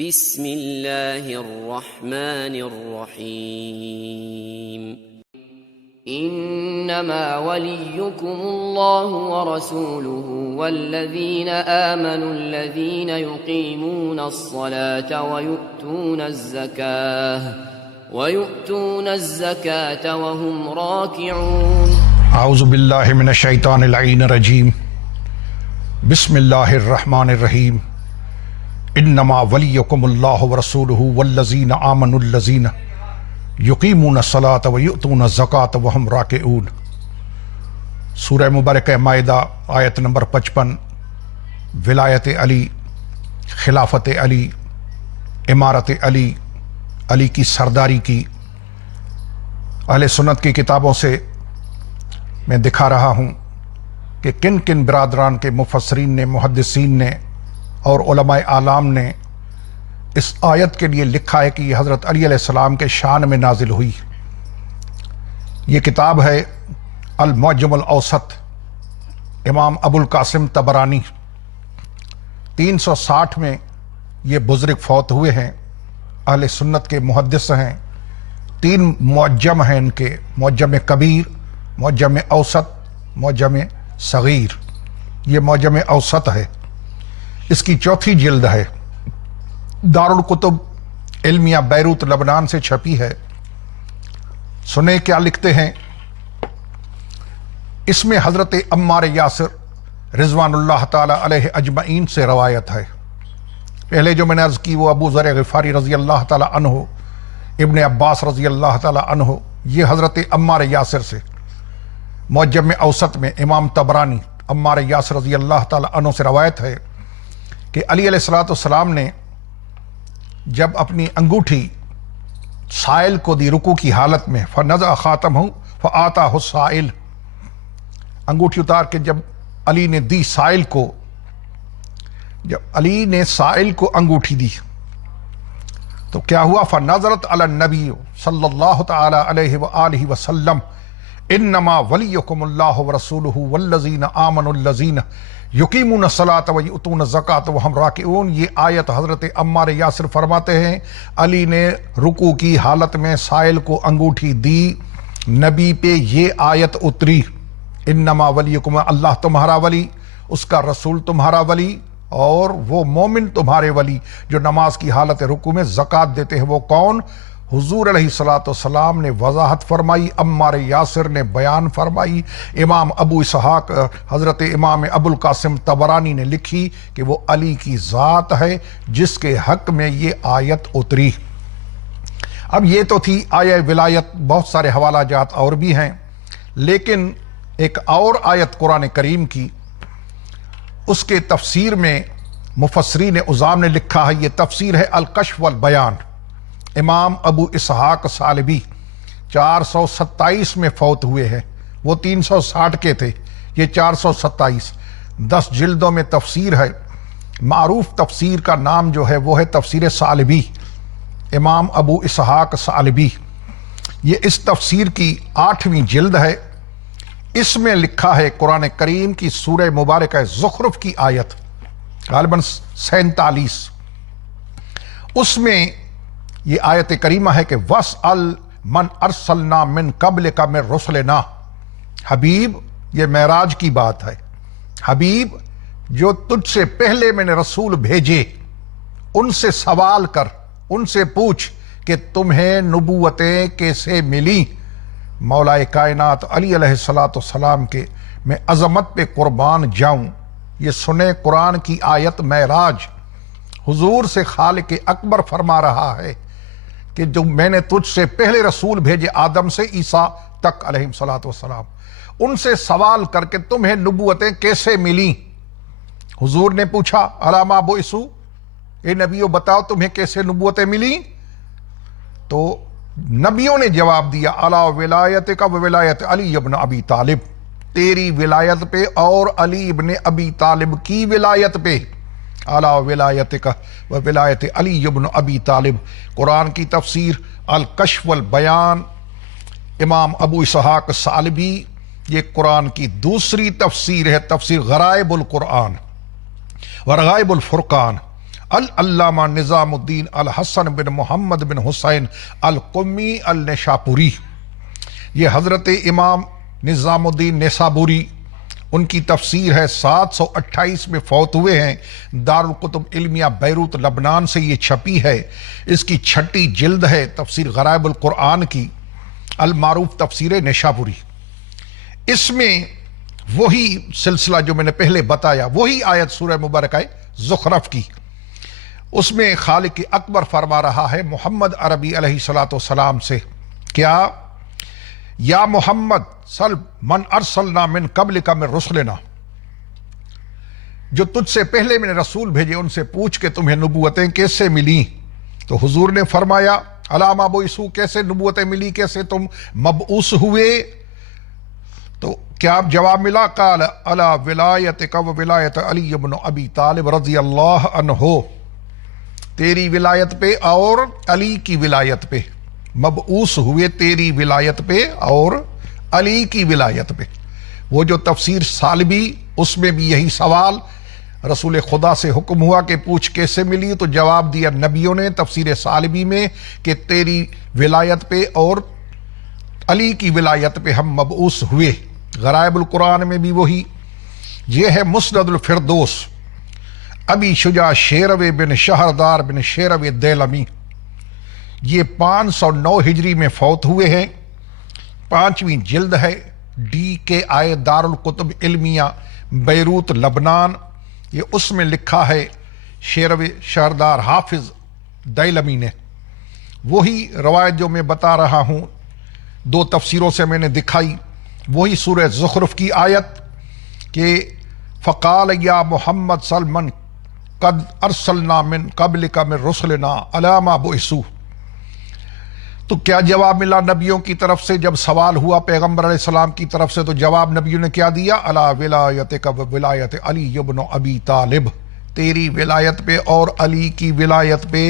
بسم اللہ الرحمن الرحیم انما ولیکم اللہ ورسولہ والذین آمنوا الذین یقیمون الصلاة ویؤتون الزکاة وهم راکعون۔ اعوذ باللہ من الشیطان اللعین الرجیم، بسم اللہ الرحمن الرحیم۔ انما ولیکم اللہ ورسولہ والذین آمنوا الذین یقیمون الصلاة ویؤتون الزکاة وهم راکعون۔ سورہ مبارکہ مائدہ آیت نمبر 55۔ ولایت علی، خلافت علی، امارت علی، علی کی سرداری کی اہل سنت کی کتابوں سے میں دکھا رہا ہوں کہ کن کن برادران کے مفسرین نے، محدثین نے اور علماء اعلام نے اس آیت کے لیے لکھا ہے کہ یہ حضرت علی علیہ السلام کے شان میں نازل ہوئی۔ یہ کتاب ہے المعجم الاوسط، امام ابو القاسم طبرانی۔ 360 میں یہ بزرگ فوت ہوئے ہیں، اہل سنت کے محدث ہیں۔ 3 معجم ہیں ان کے، معجم کبیر، معجم اوسط، معجم صغیر۔ یہ معجم اوسط ہے، اس کی 4تھی جلد ہے، دارالکتب علمیہ بیروت لبنان سے چھپی ہے۔ سنیں کیا لکھتے ہیں اس میں۔ حضرت عمار یاسر رضوان اللہ تعالی علیہ اجمعین سے روایت ہے۔ پہلے جو میں نے عرض کی وہ ابو ذر غفاری رضی اللہ تعالی عنہ، ابن عباس رضی اللہ تعالی عنہ، یہ حضرت عمار یاسر سے۔ معجم اوسط میں امام طبرانی عمار یاسر رضی اللہ تعالی عنہ سے روایت ہے کہ علی علیہ السلام نے جب اپنی انگوٹھی سائل کو دی رکوع کی حالت میں، فنزع خاتمہ فآتاہ السائل، انگوٹھی اتار کے جب علی نے دی سائل کو، جب علی نے سائل کو انگوٹھی دی تو کیا ہوا؟ فنظرت علی النبی صلی اللہ تعالی علیہ وآلہ وسلم انما ولیکم اللہ ورسولہ والذین آمنوا الذین یقیمون الصلاة ویؤتون الزکاة وهم راکعون۔ یہ آیت حضرت عمار یاسر فرماتے ہیں علی نے رکوع کی حالت میں سائل کو انگوٹھی دی، نبی پہ یہ آیت اتری، انما ولیکم، اللہ تمہارا ولی، اس کا رسول تمہارا ولی، اور وہ مومن تمہارے ولی جو نماز کی حالت رکوع میں زکوٰۃ دیتے ہیں۔ وہ کون؟ حضور علیہ السلام نے وضاحت فرمائی، عمار یاسر نے بیان فرمائی، امام ابو اسحاق حضرت امام ابو القاسم طبرانی نے لکھی کہ وہ علی کی ذات ہے جس کے حق میں یہ آیت اتری۔ اب یہ تو تھی آیہ ولایت، بہت سارے حوالہ جات اور بھی ہیں، لیکن ایک اور آیت قرآن کریم کی، اس کے تفسیر میں مفسرین عظام نے لکھا ہے، یہ تفسیر ہے الکشف والبیان۔ امام ابو اسحاق ثعلبی 427 میں فوت ہوئے ہیں، وہ 360 کے تھے، یہ 427۔ 10 جلدوں میں تفسیر ہے، معروف تفسیر کا نام جو ہے وہ ہے تفسیر ثعلبی، امام ابو اسحاق ثعلبی۔ یہ اس تفسیر کی 8ویں جلد ہے۔ اس میں لکھا ہے قرآن کریم کی سورہ مبارکہ زخرف کی آیت غالباً 47، اس میں یہ آیت کریمہ ہے کہ وَاسْأَلْ مَنْ أَرْسَلْنَا مِنْ قَبْلِكَ مِنْ رُسُلِنَا۔ حبیب، یہ معراج کی بات ہے، حبیب جو تجھ سے پہلے میں نے رسول بھیجے ان سے سوال کر، ان سے پوچھ کہ تمہیں نبوتیں کیسے ملی۔ مولا کائنات علی علیہ السلام کے میں عظمت پہ قربان جاؤں۔ یہ سنیں قرآن کی آیت معراج، حضور سے خالق اکبر فرما رہا ہے کہ جو میں نے تجھ سے پہلے رسول بھیجے آدم سے عیسیٰ تک علیہ السلام، ان سے سوال کر کے تمہیں نبوتیں کیسے ملیں۔ حضور نے پوچھا علامہ بعثوا، اے نبیو بتاؤ تمہیں کیسے نبوتیں ملیں؟ تو نبیوں نے جواب دیا اعلیٰ ولایتک و ولایت علی ابن ابی طالب، تیری ولایت پہ اور علی ابن ابی طالب کی ولایت پہ، اعلیٰ ولایتک و ولایت علی ابن ابی طالب۔ قرآن کی تفسیر الکشف والبیان، امام ابو اسحاق ثعلبی، یہ قرآن کی دوسری تفسیر ہے، تفسیر غرائب القرآن ورغائب الفرقان۔ العلامہ نظام الدین الحسن بن محمد بن حسین القمی النشاپوری۔ یہ حضرت امام نظام الدین نسابوری، ان کی تفسیر ہے، 728 میں فوت ہوئے ہیں، دارالکتب علمیہ بیروت لبنان سے یہ چھپی ہے۔ اس کی 6ٹی جلد ہے تفسیر غرائب القرآن کی، المعروف تفسیر نشاپوری۔ اس میں وہی سلسلہ جو میں نے پہلے بتایا، وہی آیت سورہ مبارکہ زخرف کی، اس میں خالق اکبر فرما رہا ہے محمد عربی علیہ السلام سے، کیا یا محمد سل من ارسلنا من قبلک من رسلنا، جو تجھ سے پہلے میں نے رسول بھیجے ان سے پوچھ کہ تمہیں نبوتیں کیسے ملی؟ تو حضور نے فرمایا علامہ بعثوا، کیسے نبوتیں ملی، کیسے تم مبعوث ہوئے؟ تو کیا جواب ملا؟ قال علی ولایتک و ولایت علی بن ابی طالب رضی اللہ عنہ، تیری ولایت پہ اور علی کی ولایت پہ مبعوث ہوئے، تیری ولایت پہ اور علی کی ولایت پہ۔ وہ جو تفسیر سالبی، اس میں بھی یہی سوال، رسول خدا سے حکم ہوا کہ پوچھ کیسے ملی، تو جواب دیا نبیوں نے تفسیر سالبی میں کہ تیری ولایت پہ اور علی کی ولایت پہ ہم مبعوث ہوئے۔ غرائب القرآن میں بھی وہی۔ یہ ہے مسند الفردوس، ابی شجاع شیروی بن شہردار بن شیروی دیلمی، یہ 509 ہجری میں فوت ہوئے ہیں، 5ویں جلد ہے، DKI دارالکتب علمیہ بیروت لبنان۔ یہ اس میں لکھا ہے شیروی شہردار حافظ دیلمی نے، وہی روایت جو میں بتا رہا ہوں، 2 تفسیروں سے میں نے دکھائی، وہی سورہ زخرف کی آیت کہ فقال یا محمد سلمن قد ارسلنا من قبلک من رسلنا علامہ بعثوا۔ تو کیا جواب ملا نبیوں کی طرف سے جب سوال ہوا پیغمبر علیہ السلام کی طرف سے؟ تو جواب نبیوں نے کیا دیا؟ علی ولایتک و ولایت علی بن ابی طالب، تیری ولایت پہ اور علی کی ولایت پہ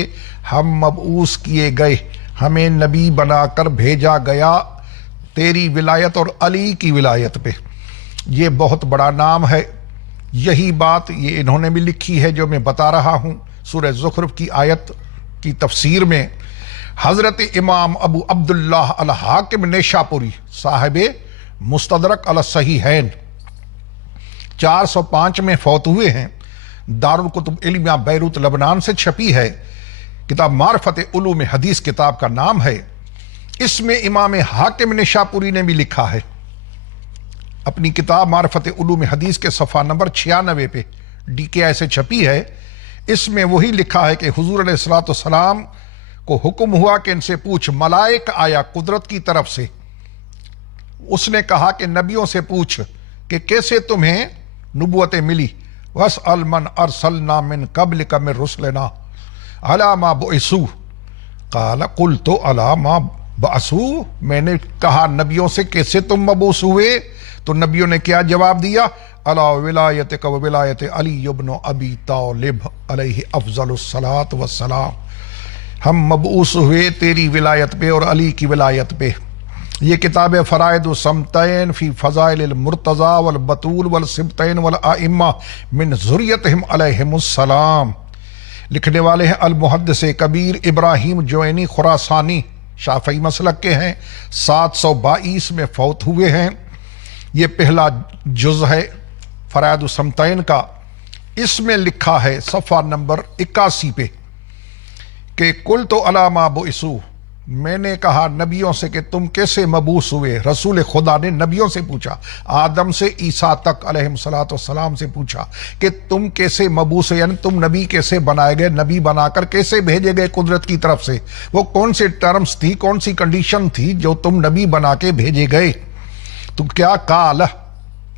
ہم مبعوث کیے گئے، ہمیں نبی بنا کر بھیجا گیا، تیری ولایت اور علی کی ولایت پہ۔ یہ بہت بڑا نام ہے، یہی بات یہ انہوں نے بھی لکھی ہے جو میں بتا رہا ہوں۔ سورہ زخرف کی آیت کی تفسیر میں حضرت امام ابو عبداللہ الحاکم نیشاپوری صاحب مستدرک علی الصحیحین 405 میں فوت ہوئے ہیں، دارالکتب علمیہ بیروت لبنان سے چھپی ہے، کتاب معرفت علوم حدیث کتاب کا نام ہے۔ اس میں امام حاکم نیشاپوری نے بھی لکھا ہے اپنی کتاب معرفت علوم حدیث کے صفحہ نمبر 96 پہ، DKI سے چھپی ہے۔ اس میں وہی لکھا ہے کہ حضور علیہ السلام کو حکم ہوا کہ ان سے پوچھ، ملائک آیا قدرت کی طرف سے، اس نے کہا کہ نبیوں سے پوچھ کہ کیسے تمہیں نبوتیں ملی، وَاسْأَلْ مَنْ أَرْسَلْنَا مِنْ قَبْلِكَ مِنْ رُسْلِنَا عَلَى مَا بُعِثُوا قَالَ قُلْتُ عَلَى مَا بَعْثُوا، میں نے کہا نبیوں سے کیسے تم مبعوث ہوئے؟ تو نبیوں نے کیا جواب دیا؟ عَلَى وِلَایَتِكَ وَوِلَایَتِ عَلِيِّ بْنِ أَبِي طَالِبَ علیہ افضل الصلاۃ والسلام، ہم مبعوث ہوئے تیری ولایت پہ اور علی کی ولایت پہ۔ یہ کتاب فرائض الصمتین فی فضائل المرتضی والبطول والسبتین والائمہ من ذریتہم علیہم السلام، لکھنے والے ہیں المحدث کبیر ابراہیم جوینی خراسانی، شافعی مسلک کے ہیں، 722 میں فوت ہوئے ہیں۔ یہ پہلا جز ہے فرائض الصمتین کا۔ اس میں لکھا ہے صفحہ نمبر 81 پہ کہ قلت علی ما بعثوا، میں نے کہا نبیوں سے کہ تم کیسے مبعوث ہوئے۔ رسول خدا نے نبیوں سے پوچھا، آدم سے عیسیٰ تک علیہ السلام سے پوچھا کہ تم کیسے مبعوث، یعنی تم نبی کیسے بنائے گئے، نبی بنا کر کیسے بھیجے گئے قدرت کی طرف سے، وہ کون سے ٹرمز تھی، کون سی کنڈیشن تھی جو تم نبی بنا کے بھیجے گئے؟ تو کیا قال،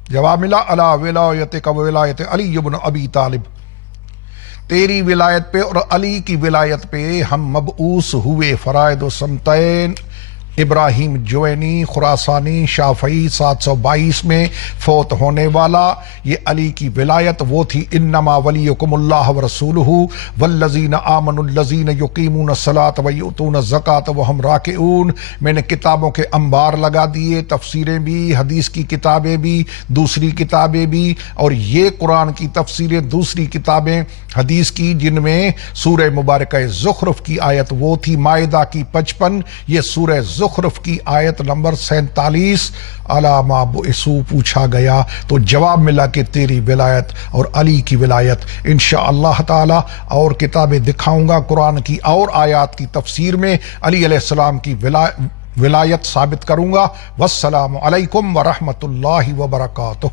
جواب ملا علی ولایتک و ولایت علی بن ابی طالب، تیری ولایت پہ اور علی کی ولایت پہ ہم مبعوث ہوئے۔ فرائض الصمتین ابراہیم جوینی خراسانی شافعی 722 میں فوت ہونے والا. یہ علی کی ولایت وہ تھی انما ولیکم اللہ ورسولہ والذین آمنوا الذین یقیمون الصلاۃ ویؤتون الزکاۃ وہم راکعون. میں نے کتابوں کے انبار لگا دیے، تفسیریں بھی، حدیث کی کتابیں بھی، دوسری کتابیں بھی، اور یہ قرآن کی تفسیریں، دوسری کتابیں حدیث کی، جن میں سورہ مبارکہ زخرف کی آیت وہ تھی مائدہ کی 55، یہ سورہ زخرف کی آیت نمبر 47. علامہ بعثوا پوچھا گیا تو جواب ملا کہ تیری ولایت اور علی کی ولایت انشاءاللہ تعالی، اور کتابیں دکھاؤں گا قرآن کی اور آیات کی تفسیر میں علی علیہ السلام کی ولایت ثابت کروں گا. والسلام علیکم ورحمۃ اللہ وبرکاتہ.